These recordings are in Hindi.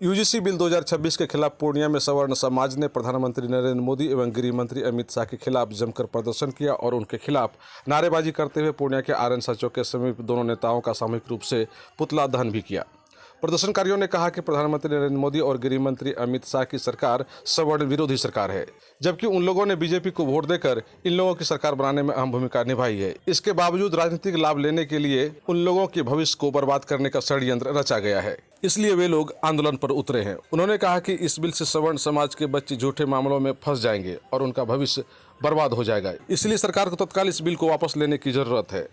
यूजीसी बिल 2026 के खिलाफ पूर्णिया में सवर्ण समाज ने प्रधानमंत्री नरेंद्र मोदी एवं गृह मंत्री अमित शाह के खिलाफ जमकर प्रदर्शन किया और उनके खिलाफ नारेबाजी करते हुए पूर्णिया के आर्यन चौक के समीप दोनों नेताओं का सामूहिक रूप से पुतला दहन भी किया। प्रदर्शनकारियों ने कहा कि प्रधानमंत्री नरेंद्र मोदी और गृह मंत्री अमित शाह की सरकार सवर्ण विरोधी सरकार है, जबकि उन लोगों ने बीजेपी को वोट देकर इन लोगों की सरकार बनाने में अहम भूमिका निभाई है। इसके बावजूद राजनीतिक लाभ लेने के लिए उन लोगों के भविष्य को बर्बाद करने का षड्यंत्र रचा गया है, इसलिए वे लोग आंदोलन पर उतरे हैं। उन्होंने कहा कि इस बिल से सवर्ण समाज के बच्चे झूठे मामलों में फंस जाएंगे और उनका भविष्य बर्बाद हो जाएगा, इसलिए सरकार को तत्काल इस बिल को वापस लेने की जरूरत है,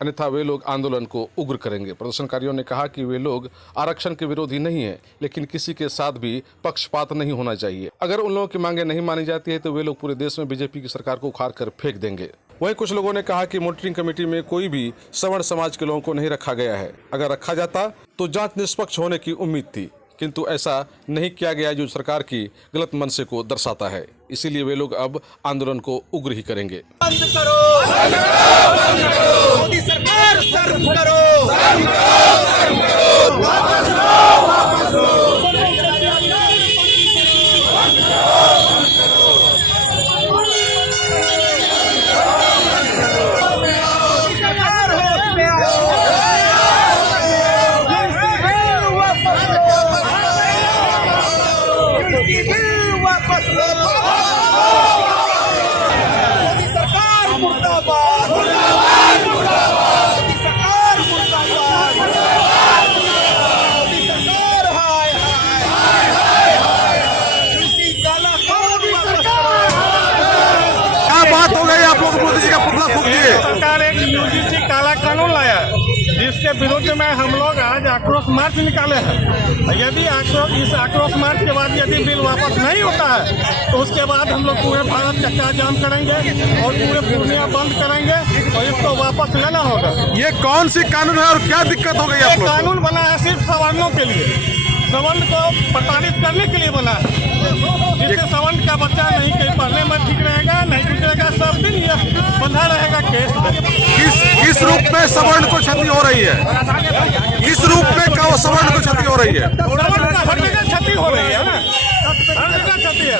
अन्यथा वे लोग आंदोलन को उग्र करेंगे। प्रदर्शनकारियों ने कहा कि वे लोग आरक्षण के विरोधी नहीं हैं, लेकिन किसी के साथ भी पक्षपात नहीं होना चाहिए। अगर उन लोगों की मांगे नहीं मानी जाती है तो वे लोग पूरे देश में बीजेपी की सरकार को उखाड़ कर फेंक देंगे। वहीं कुछ लोगों ने कहा कि मॉनिटरिंग कमेटी में कोई भी सवर्ण समाज के लोगों को नहीं रखा गया है। अगर रखा जाता तो जांच निष्पक्ष होने की उम्मीद थी, किंतु ऐसा नहीं किया गया, जो सरकार की गलत मंशे को दर्शाता है। इसीलिए वे लोग अब आंदोलन को उग्र ही करेंगे। बंद करो, मोदी सरकार सर्व करो, वापस लो, वापस लो। सरकार एक यूजीसी काला कानून लाया है, जिसके विरुद्ध में हम लोग आज आक्रोश मार्च निकाले हैं। यदि इस आक्रोश मार्च के बाद यदि बिल वापस नहीं होता है तो उसके बाद हम लोग पूरे भारत चक्का जाम करेंगे और पूरे पूर्णिया बंद करेंगे और इसको वापस लेना होगा। ये कौन सी कानून है और क्या दिक्कत हो गई? ये कानून बना है सिर्फ सवर्णों के लिए, सवर्ण को प्रताड़ित करने के लिए बना है, जिससे सवर्ण का बच्चा नहीं कहीं पढ़ने में ठीक रहेगा, नहीं कुछ रहेगा, सब दिन ये बंधा रहेगा केस में। किस रूप में सवर्ण को क्षति हो रही है? किस रूप में सवर्ण को क्षति हो रही है? सवर्ण का हर जगह क्षति हो रही है ना, हर जगह क्षति है।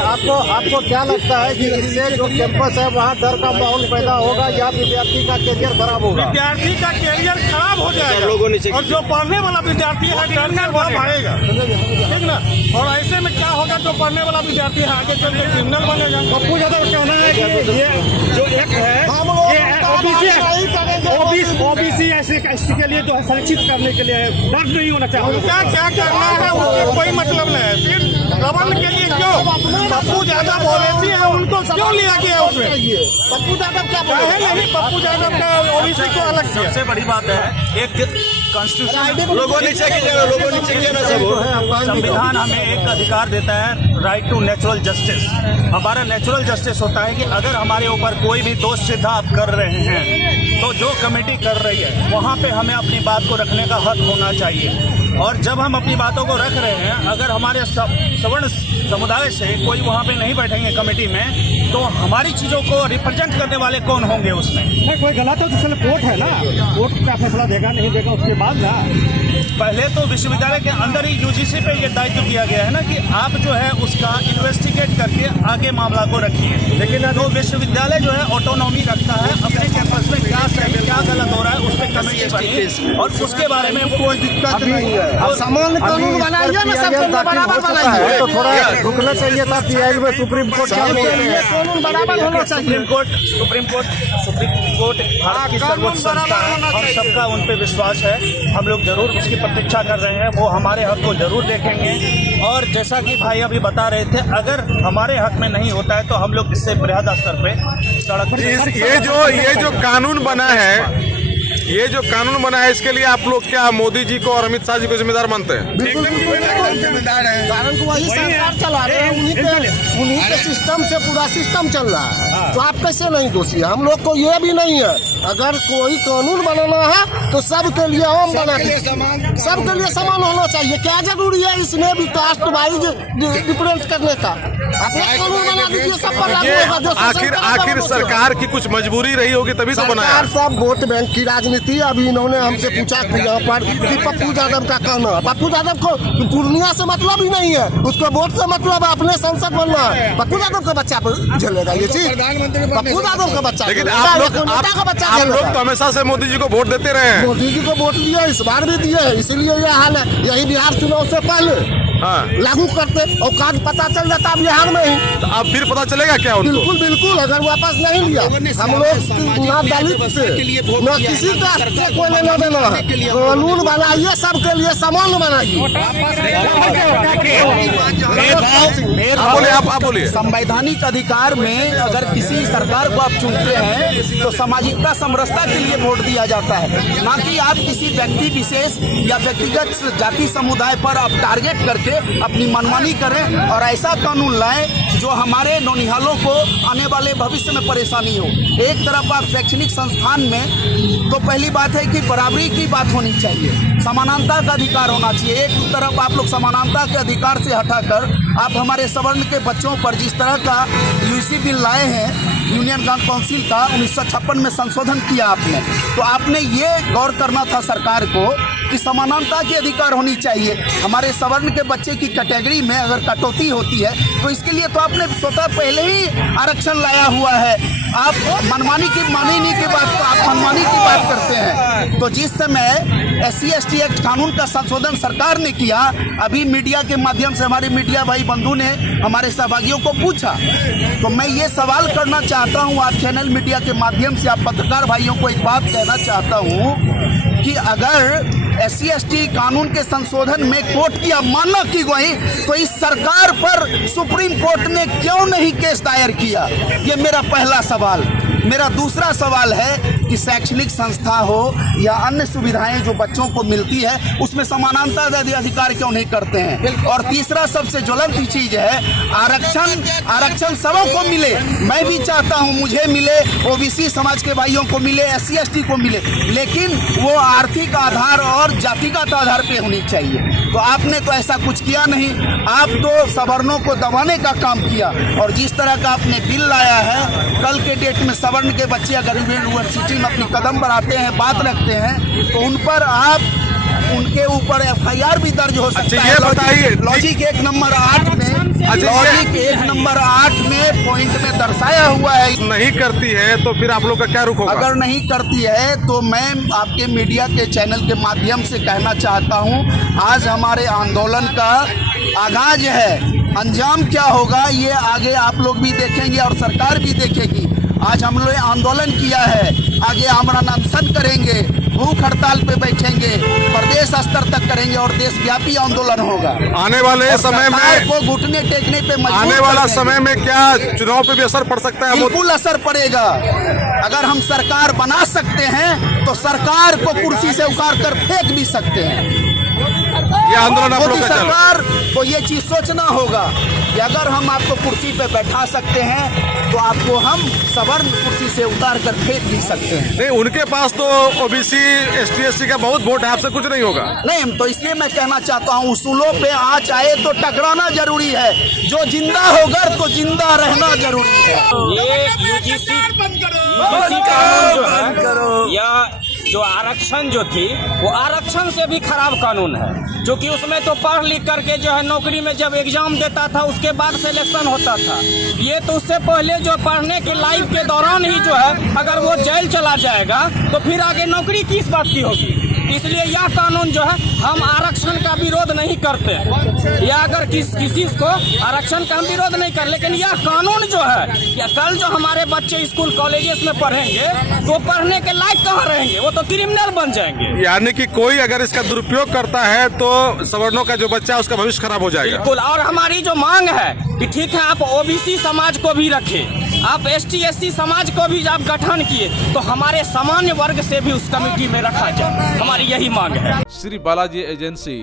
आपको क्या लगता है कि इससे जो कैंपस है वहाँ डर का माहौल पैदा होगा या विद्यार्थी का करियर खराब होगा? विद्यार्थी का करियर खराब हो जाएगा और जो पढ़ने वाला विद्यार्थी है डर का भाव आएगा, ठीक ना। और ऐसे में क्या होगा, जो पढ़ने वाला विद्यार्थी है आगे चल के क्रिमिनल बनेगा। पप्पू यादव कहना है कि ये जो एक्ट है ओबीसी एससी के लिए जो है संरक्षित करने के लिए डर नहीं होना चाहिए। क्या करना है उससे कोई मतलब नहीं है, सिर्फ सवर्ण के लिए क्यों पप्पू यादव ओबीसी है उनको क्यों लिया गया उसमें? पप्पू यादव क्या बोले? नहीं, पप्पू यादव का ओबीसी को अलग किया। सबसे बड़ी बात है, एक कॉन्स्टिट्यूशन लोगों नीचे किया ना, सब संविधान हमें एक अधिकार देता है, राइट टू नेचुरल जस्टिस। हमारा नेचुरल जस्टिस होता है कि अगर हमारे ऊपर कोई भी दोष सिद्ध आप कर रहे हैं तो जो कमेटी कर रही है वहाँ पे हमें अपनी बात को रखने का हक होना चाहिए। और जब हम अपनी बातों को रख रहे हैं, अगर हमारे सवर्ण समुदाय से कोई वहाँ पे नहीं बैठेंगे कमेटी में, तो हमारी चीज़ों को रिप्रेजेंट करने वाले कौन होंगे उसमें? कोई गलत हो तो कोर्ट है ना, कोर्ट का फैसला देगा नहीं देगा उसके बाद ना। पहले तो विश्वविद्यालय के अंदर ही यूजीसी पे ये दायित्व दिया गया है ना कि आप जो है उसका इन्वेस्टिगेट करके आगे मामला को रखिए, लेकिन तो विश्वविद्यालय जो है ऑटोनॉमी रखता है, अपने कैंपस में क्या सही क्या गलत हो रहा है उस पर कमेटी बनी और उसके बारे में कोई दिक्कत नहीं है। समान कानून बनाइए ना, सबके लिए बराबर बनाइए। तो थोड़ा रुकना चाहिए था पीआई में, सुप्रीम कोर्ट कानून बराबर होना चाहिए। सुप्रीम कोर्ट भारत की सर्वोच्च संस्था है, हम सबका उन पर विश्वास है, हम लोग जरूर उसकी प्रतीक्षा कर रहे हैं, वो हमारे हक को जरूर देखेंगे। और जैसा कि भाई अभी बता रहे थे, अगर हमारे हक में नहीं होता है तो हम लोग इससे बृहद स्तर पे सड़क ये जो कानून बना है, ये जो कानून बना है, इसके लिए आप लोग क्या मोदी जी को और अमित शाह जी को जिम्मेदार मानते हैं? बिल्कुल जिम्मेदार है, कारण तो वही सरकार चला रहे हैं, उन्हीं के सिस्टम से पूरा सिस्टम चल रहा है, तो आप कैसे नहीं दोषी? हम लोग को ये भी नहीं है, अगर कोई कानून बनाना है तो सबके लिए हम बना दें, सबके लिए समान होना चाहिए। क्या जरूरी है इसमें भी कास्ट वाइज डिफरेंस करने का? कानून बना दीजिए, सब पर लागू होगा। आखिर सरकार की कुछ मजबूरी रही होगी तभी तो बनाया। सब वोट बैंक की राजनीति थी। अभी इन्होंने हमसे पूछा कि यहाँ पर कि पप्पू यादव का कहना, पप्पू यादव को पूर्णिया से मतलब ही नहीं है, उसको वोट से मतलब है, अपने संसद बनना है। पप्पू यादव का बच्चा झेलेगा ये चीज, पप्पू यादव का बच्चा। लेकिन आप लोग तो हमेशा से मोदी जी को वोट देते रहे हैं। मोदी जी को वोट दिए, इस बार भी दिए, इसीलिए यह हाल है। यही बिहार चुनाव से पहले लागू करते और कार्ड पता चल जाता बिहार में ही, तो अब फिर पता चलेगा क्या उनको? बिल्कुल बिल्कुल। अगर वापस नहीं लिया, हम लोग ना दलित से न किसी का कोई लेना देना है। कानून बनाइए, सबके लिए समान बनाइए। आप बोलिए। संवैधानिक अधिकार में अगर किसी सरकार को आप चुनते हैं तो सामाजिकता समरसता के लिए वोट दिया जाता है, ना कि आप किसी व्यक्ति विशेष या व्यक्तिगत जाति समुदाय पर आप टारगेट करके अपनी मनमानी करें और ऐसा कानून लाएं जो हमारे नौनिहालों को आने वाले भविष्य में परेशानी हो। एक तरफ आप शैक्षणिक संस्थान में तो पहली बात है कि बराबरी की बात होनी चाहिए, समानता का अधिकार होना चाहिए। एक तरफ आप लोग समानता के अधिकार से हटाकर आप हमारे सवर्ण के बच्चों पर जिस तरह का यूसी बिल लाए हैं, यूनियन काउंसिल का 1956 में संशोधन किया आपने, तो आपने ये गौर करना था सरकार को कि समानता के अधिकार होनी चाहिए। हमारे सवर्ण के बच्चे की कैटेगरी में अगर कटौती होती है तो इसके लिए तो आपने स्वतः पहले ही आरक्षण लाया हुआ है। आप मनमानी की मानी की बात, तो आप मनमानी की बात करते हैं। तो जिस समय SC/ST एक्ट कानून का संशोधन सरकार ने किया, अभी मीडिया के माध्यम से हमारे मीडिया भाई बंधु ने हमारे सहभागियों को पूछा, तो मैं ये सवाल करना चाहता हूँ आप चैनल मीडिया के माध्यम से, आप पत्रकार भाइयों को एक बात कहना चाहता हूँ कि अगर SC/ST कानून के संशोधन में कोर्ट की अवमानना की गई तो इस सरकार पर सुप्रीम कोर्ट ने क्यों नहीं केस दायर किया? ये मेरा पहला सवाल। मेरा दूसरा सवाल है कि शैक्षणिक संस्था हो या अन्य सुविधाएं जो बच्चों को मिलती है उसमें समानता अधिकार क्यों नहीं करते हैं? और तीसरा सबसे ज्वलंत चीज है आरक्षण सबों को मिले। मैं भी चाहता हूं मुझे मिले, OBC समाज के भाइयों को मिले, SC/ST को मिले, लेकिन वो आर्थिक आधार और जातिगत आधार पे होनी चाहिए। तो आपने तो ऐसा कुछ किया नहीं, आप तो सवर्णों को दबाने का काम किया। और जिस तरह का आपने बिल लाया है, कल के डेट में सवर्ण के बच्चे अगर यूनिवर्सिटी में अपनी कदम बढ़ाते हैं, बात रखते हैं, तो उन पर आप उनके ऊपर FIR भी दर्ज हो सकता है। बताइए, लॉजिक 1 नंबर 8 में पॉइंट में दर्शाया हुआ है। नहीं करती है तो फिर आप लोग का क्या रुख होगा? अगर नहीं करती है तो मैं आपके मीडिया के चैनल के माध्यम से कहना चाहता हूं, आज हमारे आंदोलन का आगाज है, अंजाम क्या होगा ये आगे आप लोग भी देखेंगे और सरकार भी देखेगी। आज हम लोग आंदोलन किया है, आगे आमरण अनशन करेंगे, भूख हड़ताल पे बैठेंगे, प्रदेश स्तर तक करेंगे और देशव्यापी आंदोलन होगा। आने वाले समय में को घुटने टेकने पे मजबूर आने वाला करेंगे। समय में क्या चुनाव पे भी असर पड़ सकता है? बिल्कुल असर पड़ेगा। अगर हम सरकार बना सकते हैं तो सरकार को कुर्सी से उखाड़ कर फेंक भी सकते हैं। ये आंदोलन आप लोग मोदी का चल रहा है। सरकार को ये चीज सोचना होगा कि अगर हम आपको कुर्सी पे बैठा सकते हैं तो आपको हम सवर्ण कुर्सी से उतार कर फेंक भी सकते हैं। नहीं, उनके पास तो OBC ST/ST का बहुत वोट है, आपसे कुछ नहीं होगा। नहीं, तो इसलिए मैं कहना चाहता हूँ उसूलों पे आँच आए तो टकराना जरूरी है, जो जिंदा होगा तो जिंदा रहना जरूरी है। ये UGC कानून जो है या जो आरक्षण जो थी वो आरक्षण से भी खराब कानून है, क्योंकि उसमें तो पढ़ लिख करके जो है नौकरी में जब एग्जाम देता था उसके बाद सिलेक्शन होता था। ये तो उससे पहले जो पढ़ने के लाइफ के दौरान ही जो है अगर वो जेल चला जाएगा तो फिर आगे नौकरी किस बात की होगी? इसलिए यह कानून जो है, हम आरक्षण का विरोध नहीं करते या अगर किसी को आरक्षण का हम विरोध नहीं कर, लेकिन यह कानून जो है या कल जो हमारे बच्चे स्कूल कॉलेजेस में पढ़ेंगे तो पढ़ने के लायक कहाँ रहेंगे? वो तो क्रिमिनल बन जाएंगे। यानी कि कोई अगर इसका दुरुपयोग करता है तो सवर्णों का जो बच्चा है उसका भविष्य खराब हो जाएगा। बिल्कुल। और हमारी जो मांग है कि ठीक है आप OBC समाज को भी रखें, आप ST/ST समाज को भी आप गठन किए तो हमारे सामान्य वर्ग से भी उस कमेटी में रखा जाए, हमारी यही मांग है। Shri Balaji agency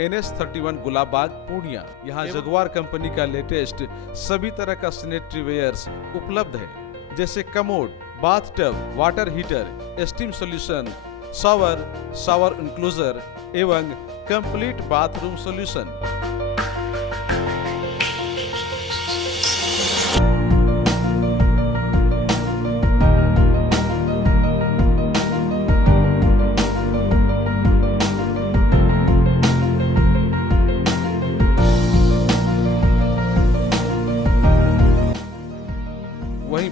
NS31 Gulabbagh Purnia. यहाँ जगुआर कंपनी का लेटेस्ट सभी तरह का सैनिटरी वेयर्स उपलब्ध है, जैसे commode, bathtub, water heater, steam solution, shower enclosure एवं complete bathroom solution.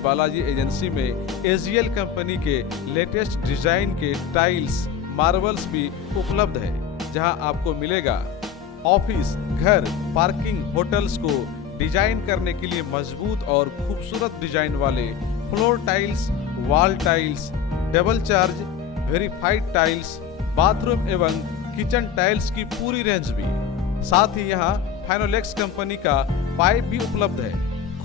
Balaji agency में एजीएल कंपनी के लेटेस्ट डिजाइन के टाइल्स, मार्बल्स भी उपलब्ध है, जहां आपको मिलेगा ऑफिस, घर, पार्किंग, होटल्स को डिजाइन करने के लिए मजबूत और खूबसूरत डिजाइन वाले floor tiles, wall tiles, double charge, verified tiles, bathroom एवं किचन टाइल्स की पूरी रेंज भी। साथ ही यहाँ फाइनोलेक्स कंपनी का पाइप भी उपलब्ध है।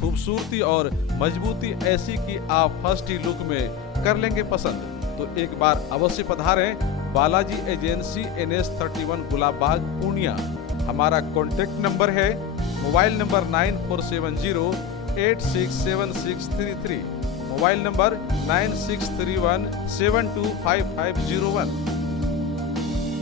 खूबसूरती और मजबूती ऐसी कि आप फर्स्ट ही लुक में कर लेंगे पसंद। तो एक बार अवश्य पधारें बालाजी एजेंसी NS 31 गुलाब बाग पूर्णिया। हमारा कॉन्टेक्ट नंबर है मोबाइल नंबर 9470867633, मोबाइल नंबर 9631725501।